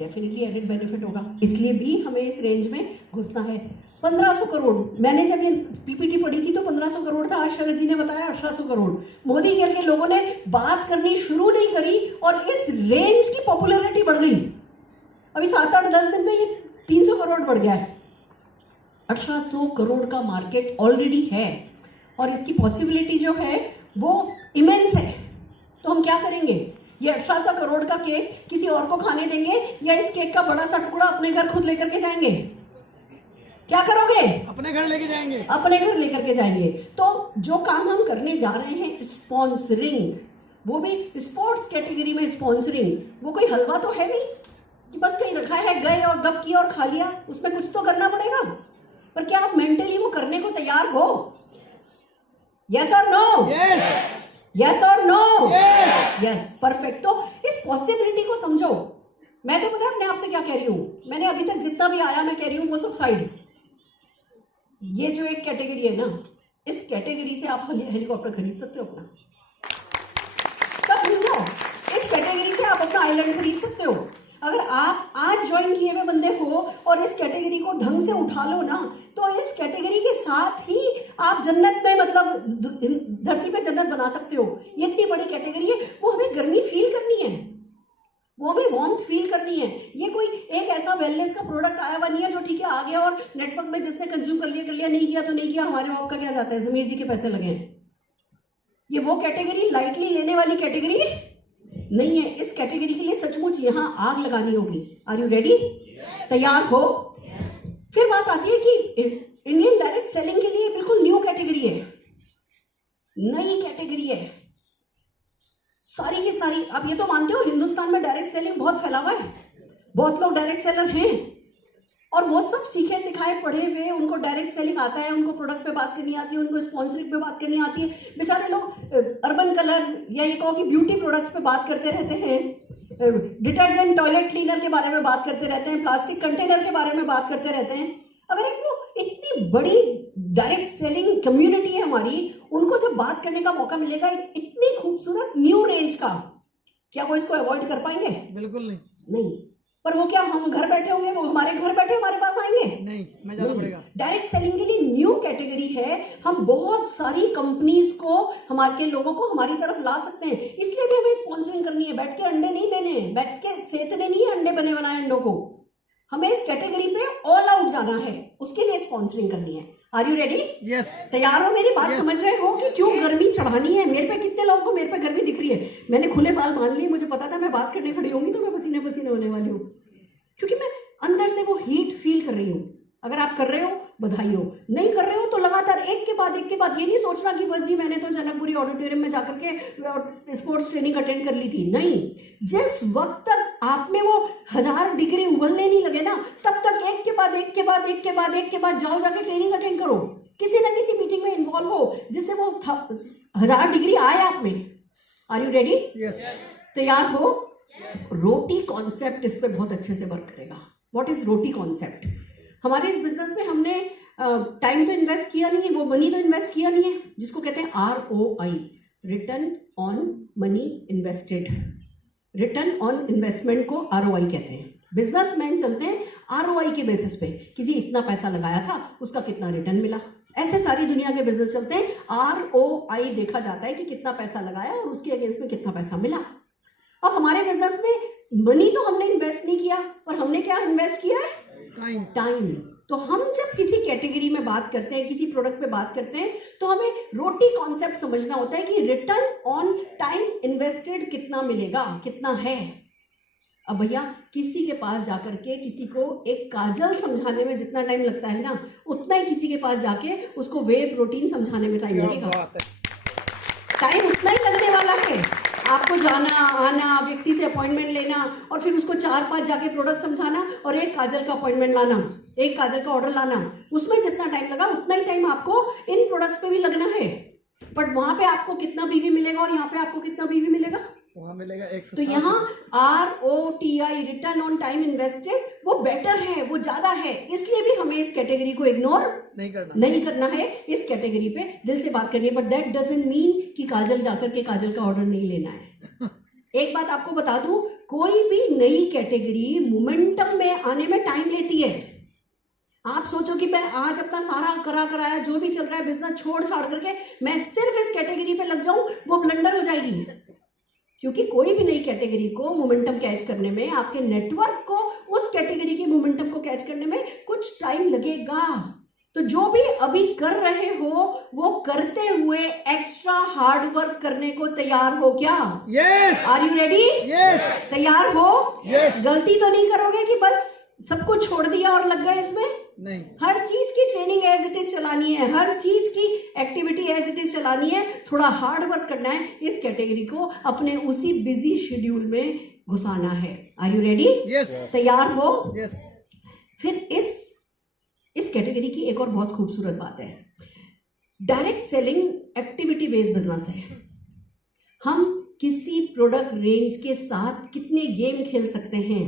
Definitely added benefit होगा, इसलिए भी हमें इस रेंज में घुसना है। 1500 करोड़, मैंने जब ये पीपीटी पढ़ी थी तो 1500 करोड़ था, आज शरद जी ने बताया 1800 करोड़। मोदी केयर के लोगों ने बात करनी शुरू नहीं करी और इस रेंज की पॉपुलैरिटी बढ़ गई। अभी 7-8-10 दिन में ये 300 करोड़ बढ़ गया है। 1800 करोड़ का मार्केट ऑलरेडी है और इसकी पॉसिबिलिटी जो है वो इमेंस है। तो हम क्या करेंगे? ये 1800 करोड़ का केक किसी और को खाने देंगे या इस केक का बड़ा सा टुकड़ा अपने घर खुद लेकर के जाएंगे? क्या करोगे? अपने घर लेके जाएंगे। अपने घर लेकर के जाएंगे। तो जो काम हम करने जा रहे हैं स्पॉन्सरिंग, वो भी स्पोर्ट्स कैटेगरी में स्पॉन्सरिंग, वो कोई हलवा तो है नहीं कि बस कहीं रखा है, गए और गप किया और खा लिया। उसमें कुछ तो करना पड़ेगा। पर क्या आप मेंटली वो करने को तैयार हो? यस और नो? यस और नो? Yes, perfect. तो इस पॉसिबिलिटी को समझो। मैं तो पता है अपने आप से क्या कह रही हूं, मैंने अभी तक जितना भी आया मैं कह रही हूं वो सब साइड। ये जो एक कैटेगरी है ना, इस कैटेगरी से आप हेलीकॉप्टर खरीद सकते हो अपना, सब खरीद लो। इस कैटेगरी से आप अपना आइलैंड खरीद सकते हो। अगर आप आज ज्वाइन किए हुए बंदे हो और इस कैटेगरी को ढंग से उठा लो ना, तो इस कैटेगरी के साथ ही आप जन्नत में, मतलब धरती पे जन्नत बना सकते हो। ये इतनी बड़ी कैटेगरी है, वो हमें गर्मी फील करनी है, वो हमें वार्मथ फील करनी है। ये कोई एक ऐसा वेलनेस का प्रोडक्ट आया हुआ नहीं है जो ठीक है आ गया और नेटवर्क में जिसने कंज्यूम कर लिया, नहीं किया तो नहीं किया, हमारे बाप का क्या जाता है, समीर जी के पैसे लगे हैं। ये वो कैटेगरी लाइटली लेने वाली कैटेगरी नहीं है। इस कैटेगरी के लिए सचमुच यहां आग लगानी होगी। Are you ready? तैयार हो? फिर बात आती है कि इंडियन डायरेक्ट सेलिंग के लिए बिल्कुल न्यू कैटेगरी है, नई कैटेगरी है सारी की सारी। आप ये तो मानते हो हिंदुस्तान में डायरेक्ट सेलिंग बहुत फैला हुआ है, बहुत लोग डायरेक्ट सेलर हैं और वो सब सीखे सिखाए पढ़े हुए, उनको डायरेक्ट सेलिंग आता है, उनको प्रोडक्ट पे बात करनी आती है, उनको स्पॉन्सरिंग पे बात करनी आती है। बेचारे लोग अर्बन कलर या ये कहो कि ब्यूटी प्रोडक्ट्स पे बात करते रहते हैं, डिटर्जेंट टॉयलेट क्लीनर के बारे में बात करते रहते हैं, प्लास्टिक कंटेनर के बारे में बात करते रहते हैं। अगर एक वो इतनी बड़ी डायरेक्ट सेलिंग कम्युनिटी है हमारी, उनको जब बात करने का मौका मिलेगा इतनी खूबसूरत न्यू रेंज का, क्या वो इसको अवॉइड कर पाएंगे? बिल्कुल नहीं। नहीं। पर वो क्या हम घर बैठे होंगे, वो हमारे घर बैठे हमारे पास आएंगे? नहीं, मैं जाना पड़ेगा। डायरेक्ट सेलिंग के लिए न्यू कैटेगरी है। हम बहुत सारी कंपनीज को, हमारे लोगों को हमारी तरफ ला सकते हैं। इसलिए भी हमें स्पॉन्सरिंग करनी है। बैठ के अंडे नहीं देने, बैठ के सेतने नहीं है अंडे बने बनाए अंडों को। हमें इस कैटेगरी पे ऑल आउट जाना है, उसके लिए स्पॉन्सरिंग करनी है। Are you ready? यस। तैयार हो? मेरी बात समझ रहे हो कि क्यों गर्मी चढ़ानी है मेरे पे? कितने लोगों को मेरे पे गर्मी दिख रही है? मैंने खुले बाल मान लिए, मुझे पता था मैं बात करने खड़ी होंगी तो मैं पसीने पसीने होने वाली हूँ, क्योंकि मैं अंदर से वो हीट फील कर रही हूँ। अगर आप कर रहे हो बधाई हो, नहीं कर रहे हो तो लगातार एक के बाद ये नहीं सोचना कि बस जी मैंने तो जनकपुरी ऑडिटोरियम में जाकर के स्पोर्ट्स ट्रेनिंग अटेंड कर ली थी। नहीं, जिस वक्त तक आप में वो 1000 डिग्री उबलने नहीं लगे ना, तब तक एक के बाद जाओ, जाके ट्रेनिंग अटेंड करो, किसी न किसी मीटिंग में इन्वॉल्व हो जिससे वो 1000 डिग्री आए आप में। Are you ready? तैयार हो? रोटी कॉन्सेप्ट इस पे बहुत अच्छे से वर्क करेगा। What is roti concept? हमारे इस बिजनेस में हमने टाइम तो इन्वेस्ट किया नहीं है, वो मनी तो इन्वेस्ट किया नहीं है, जिसको कहते हैं ROI, return on money invested. Return on investment को ROI कहते हैं। बिजनेसमैन चलते हैं ROI के बेसिस पे कि जी इतना पैसा लगाया था, उसका कितना रिटर्न मिला। ऐसे सारी दुनिया के बिजनेस चलते हैं। ROI देखा जाता है कि कितना पैसा लगाया और उसके अगेंस्ट में कितना पैसा मिला। अब हमारे बिजनेस में मनी तो हमने इन्वेस्ट नहीं किया, पर हमने क्या इन्वेस्ट किया है? टाइम। तो हम जब किसी कैटेगरी में बात करते हैं, किसी प्रोडक्ट पे बात करते हैं, तो हमें रोटी कॉन्सेप्ट समझना होता है कि रिटर्न ऑन टाइम इन्वेस्टेड कितना मिलेगा, कितना है। अब भैया किसी के पास जाकर के किसी को एक काजल समझाने में जितना टाइम लगता है ना, उतना ही किसी के पास जाके उसको वे प्रोटीन समझाने में टाइम लगेगा। टाइम उतना ही लगने वाला है। आपको जाना आना, व्यक्ति से अपॉइंटमेंट लेना और फिर उसको 4-5 जाके प्रोडक्ट समझाना और एक काजल का अपॉइंटमेंट लाना, एक काजल का ऑर्डर लाना, उसमें जितना टाइम लगा उतना ही टाइम आपको इन प्रोडक्ट्स पे भी लगना है। बट वहां पे आपको कितना बीवी मिलेगा और यहाँ पे आपको कितना बीवी मिलेगा? वहां मिलेगा 100। तो यहाँ ROTI, return on time invested, वो बेटर है, वो ज्यादा है। इसलिए भी हमें इस कैटेगरी को इग्नोर नहीं करना है। इस कैटेगरी पे दिल से बात करनी है। बट दैट डजंट मीन कि काजल जाकर के काजल का ऑर्डर नहीं लेना है। एक बात आपको बता दूं, कोई भी नई कैटेगरी मोमेंटम में आने में टाइम लेती है। आप सोचो कि मैं आज अपना सारा कराया जो भी चल रहा है बिजनेस छोड़ छाड़ करके मैं सिर्फ इस कैटेगरी पे लग जाऊं, वो ब्लंडर हो जाएगी। क्योंकि कोई भी नई कैटेगरी को मोमेंटम कैच करने में, आपके नेटवर्क को उस कैटेगरी की मोमेंटम को कैच करने में कुछ टाइम लगेगा। तो जो भी अभी कर रहे हो वो करते हुए एक्स्ट्रा हार्ड वर्क करने को तैयार हो क्या? Yes. Are you ready? Yes. तैयार हो? Yes. गलती तो नहीं करोगे कि बस सब कुछ छोड़ दिया और लग गए इसमें? नहीं। हर चीज की ट्रेनिंग एज इट इज चलानी है, हर चीज की एक्टिविटी एज इट इज चलानी है। थोड़ा हार्ड वर्क करना है, इस कैटेगरी को अपने उसी बिजी शेड्यूल में घुसाना है। Are you ready? यस। तैयार हो? यस। फिर इस कैटेगरी की एक और बहुत खूबसूरत बात है, direct selling activity based business है। हम किसी प्रोडक्ट रेंज के साथ कितने गेम खेल सकते हैं,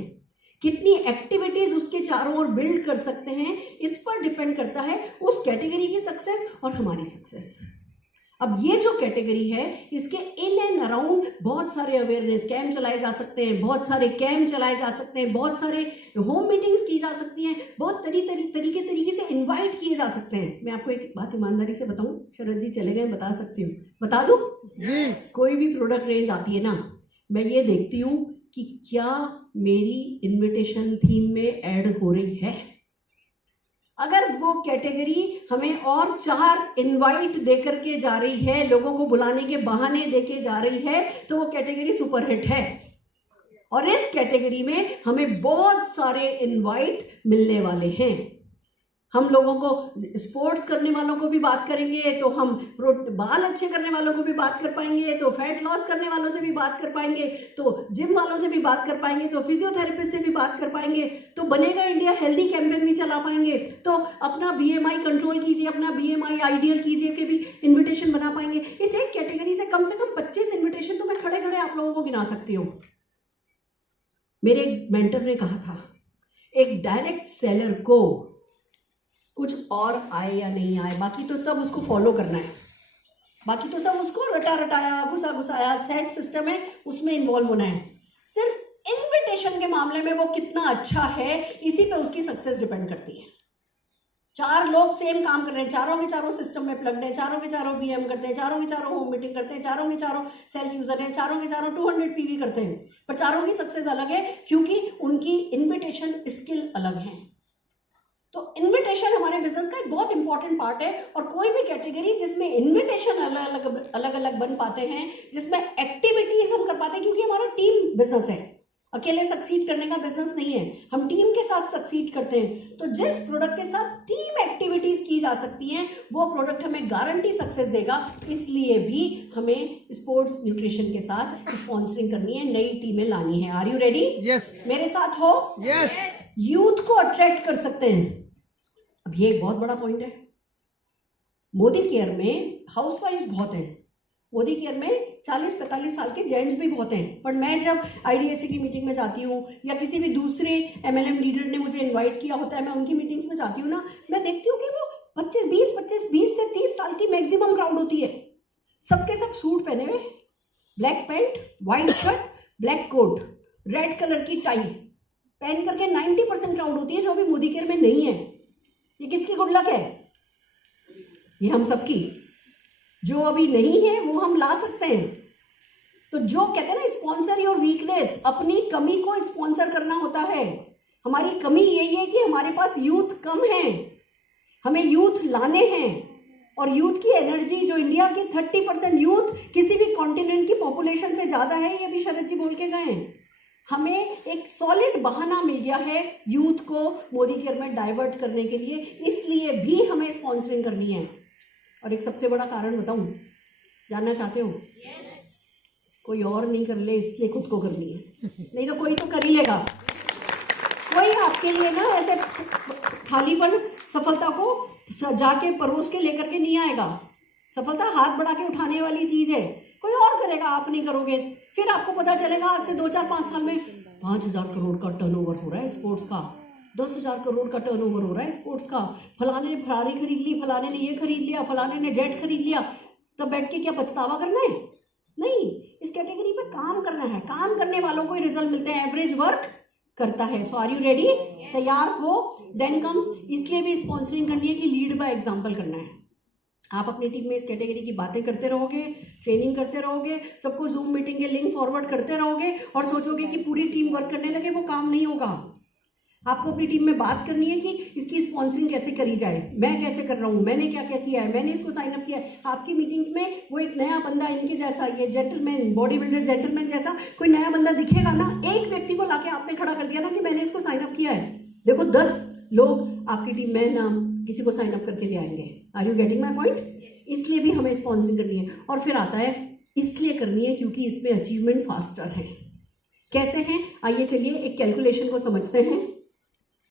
कितनी एक्टिविटीज उसके चारों ओर बिल्ड कर सकते हैं, इस पर डिपेंड करता है उस कैटेगरी की सक्सेस और हमारी सक्सेस। अब ये जो कैटेगरी है इसके इन एंड अराउंड बहुत सारे अवेयरनेस कैम्प चलाए जा सकते हैं, बहुत सारे कैम्प चलाए जा सकते हैं, बहुत सारे होम मीटिंग्स की जा सकती हैं, बहुत तरीके से इनवाइट किए जा सकते हैं। मैं आपको एक बात ईमानदारी से बताऊं, शरद जी चले गए, बता सकती हूँ, बता दूं जी। कोई भी प्रोडक्ट रेंज आती है ना, मैं ये देखती हूँ कि क्या मेरी इनविटेशन थीम में ऐड हो रही है। अगर वो कैटेगरी हमें और 4 इनवाइट देकर के जा रही है, लोगों को बुलाने के बहाने देके जा रही है, तो वो कैटेगरी सुपरहिट है। और इस कैटेगरी में हमें बहुत सारे इनवाइट मिलने वाले हैं। हम लोगों को स्पोर्ट्स करने वालों को भी बात करेंगे तो हम बाल अच्छे करने वालों को भी बात कर पाएंगे, तो फैट लॉस करने वालों से भी बात कर पाएंगे, तो जिम वालों से भी बात कर पाएंगे, तो फिजियोथेरेपिस्ट से भी बात कर पाएंगे, तो बनेगा इंडिया हेल्दी कैंपेन भी चला पाएंगे, तो अपना BMI कंट्रोल कीजिए, अपना BMI आइडियल कीजिए के भी इन्विटेशन बना पाएंगे। इस एक कैटेगरी से कम 25 इन्विटेशन तो मैं खड़े खड़े आप लोगों को गिना सकती हूँ। मेरे मेंटर ने कहा था एक डायरेक्ट सेलर को कुछ और आए या नहीं आए, बाकी तो सब उसको फॉलो करना है, बाकी तो सब उसको रटाया घुसाया सेट सिस्टम है, उसमें इन्वॉल्व होना है। सिर्फ इनविटेशन के मामले में वो कितना अच्छा है, इसी पे उसकी सक्सेस डिपेंड करती है। 4 लोग सेम काम कर रहे हैं, चारों के चारों सिस्टम में प्लग्ड हैं, चारों के चारों BM करते हैं, चारों के चारों होम मीटिंग करते हैं, चारों के चारों सेल्फ यूजर हैं, चारों के चारों 200 PV करते हैं, पर चारों की सक्सेस अलग है क्योंकि उनकी इन्विटेशन स्किल अलग है। तो इनविटेशन हमारे बिजनेस का एक बहुत इंपॉर्टेंट पार्ट है। और कोई भी कैटेगरी जिसमें इनविटेशन अलग अलग बन पाते हैं, जिसमें एक्टिविटीज हम कर पाते हैं, क्योंकि हमारा टीम बिजनेस है, अकेले सक्सीड करने का बिजनेस नहीं है, हम टीम के साथ सक्सीड करते हैं। तो जिस प्रोडक्ट के साथ टीम एक्टिविटीज की जा सकती हैं वो प्रोडक्ट हमें गारंटी सक्सेस देगा। इसलिए भी हमें स्पोर्ट्स न्यूट्रिशन के साथ स्पॉन्सरिंग करनी है, नई टीमें लानी है। Are you ready? यस। मेरे साथ हो? यस। यूथ को अट्रैक्ट कर सकते हैं। अब ये एक बहुत बड़ा पॉइंट है। मोदी केयर में हाउसवाइफ बहुत हैं, मोदी केयर में 40-45 साल के जेंट्स भी बहुत हैं, पर मैं जब IDSA की मीटिंग में जाती हूँ या किसी भी दूसरे MLM लीडर ने मुझे इनवाइट किया होता है, मैं उनकी मीटिंग्स में जाती हूँ ना, मैं देखती हूँ कि वो 20 से 30 साल की मैक्सिमम क्राउड होती है। सबके सब सूट पहने हुए, black pant, white shirt, black coat, red colour की टाई पहन करके 90% क्राउड होती है जो अभी मोदी केयर में नहीं है। ये किसकी गुड लक है? ये हम सबकी। जो अभी नहीं है वो हम ला सकते हैं। तो जो कहते हैं ना स्पॉन्सर योर वीकनेस, अपनी कमी को स्पॉन्सर करना होता है। हमारी कमी यही है कि हमारे पास यूथ कम है, हमें यूथ लाने हैं। और यूथ की एनर्जी जो इंडिया की 30% यूथ किसी भी कॉन्टिनेंट की पॉपुलेशन से ज्यादा है, ये भी शरद जी बोल के गए हैं। हमें एक सॉलिड बहाना मिल गया है यूथ को मोदी केयर में डाइवर्ट करने के लिए, इसलिए भी हमें स्पॉन्सरिंग करनी है। और एक सबसे बड़ा कारण बताऊं, जानना चाहते हो? कोई और नहीं कर ले इसलिए खुद को करनी है, नहीं तो कोई तो कर ही लेगा। कोई आपके लिए ना ऐसे थाली पर सफलता को जाके परोस के लेकर के नहीं आएगा। सफलता हाथ बढ़ा के उठाने वाली चीज है, कोई और करेगा, आप नहीं करोगे। फिर आपको पता चलेगा आज से 2-4-5 साल में 5,000 करोड़ का टर्नओवर हो रहा है स्पोर्ट्स का, 10,000 करोड़ का टर्नओवर हो रहा है स्पोर्ट्स का, फलाने ने फरारी खरीद ली, फलाने ने ये खरीद लिया, फलाने ने जेट खरीद लिया। तब बैठ के क्या पछतावा करना है? नहीं, इस कैटेगरी में काम करना है, काम करने वालों को ही रिजल्ट मिलते हैं, एवरेज वर्क करता है। सो आर यू रेडी? तैयार हो? देन कम्स, इसलिए भी स्पॉन्सरिंग करनी है कि लीड बाय एग्जांपल करना है। आप अपनी टीम में इस कैटेगरी की बातें करते रहोगे, ट्रेनिंग करते रहोगे, सबको जूम मीटिंग के लिंक फॉरवर्ड करते रहोगे और सोचोगे कि पूरी टीम वर्क करने लगे, वो काम नहीं होगा। आपको अपनी टीम में बात करनी है कि इसकी स्पॉन्सरिंग कैसे करी जाए, मैं कैसे कर रहा हूँ, मैंने क्या क्या किया है, मैंने इसको साइन अप किया है। आपकी मीटिंग्स में वो एक नया बंदा, इनके जैसा, ये जेंटलमैन, बॉडी बिल्डर जेंटलमैन जैसा कोई नया बंदा दिखेगा ना, एक व्यक्ति को लाके आपने खड़ा कर दिया ना कि मैंने इसको साइन अप किया है, देखो 10 लोग आपकी टीम में नाम किसी को साइन अप करके ले आएंगे। Are you getting my point? इसलिए भी हमें स्पॉन्सरिंग करनी है। और फिर आता है, इसलिए करनी है क्योंकि इसमें अचीवमेंट फास्टर है। कैसे हैं? आइए चलिए एक कैलकुलेशन को समझते हैं।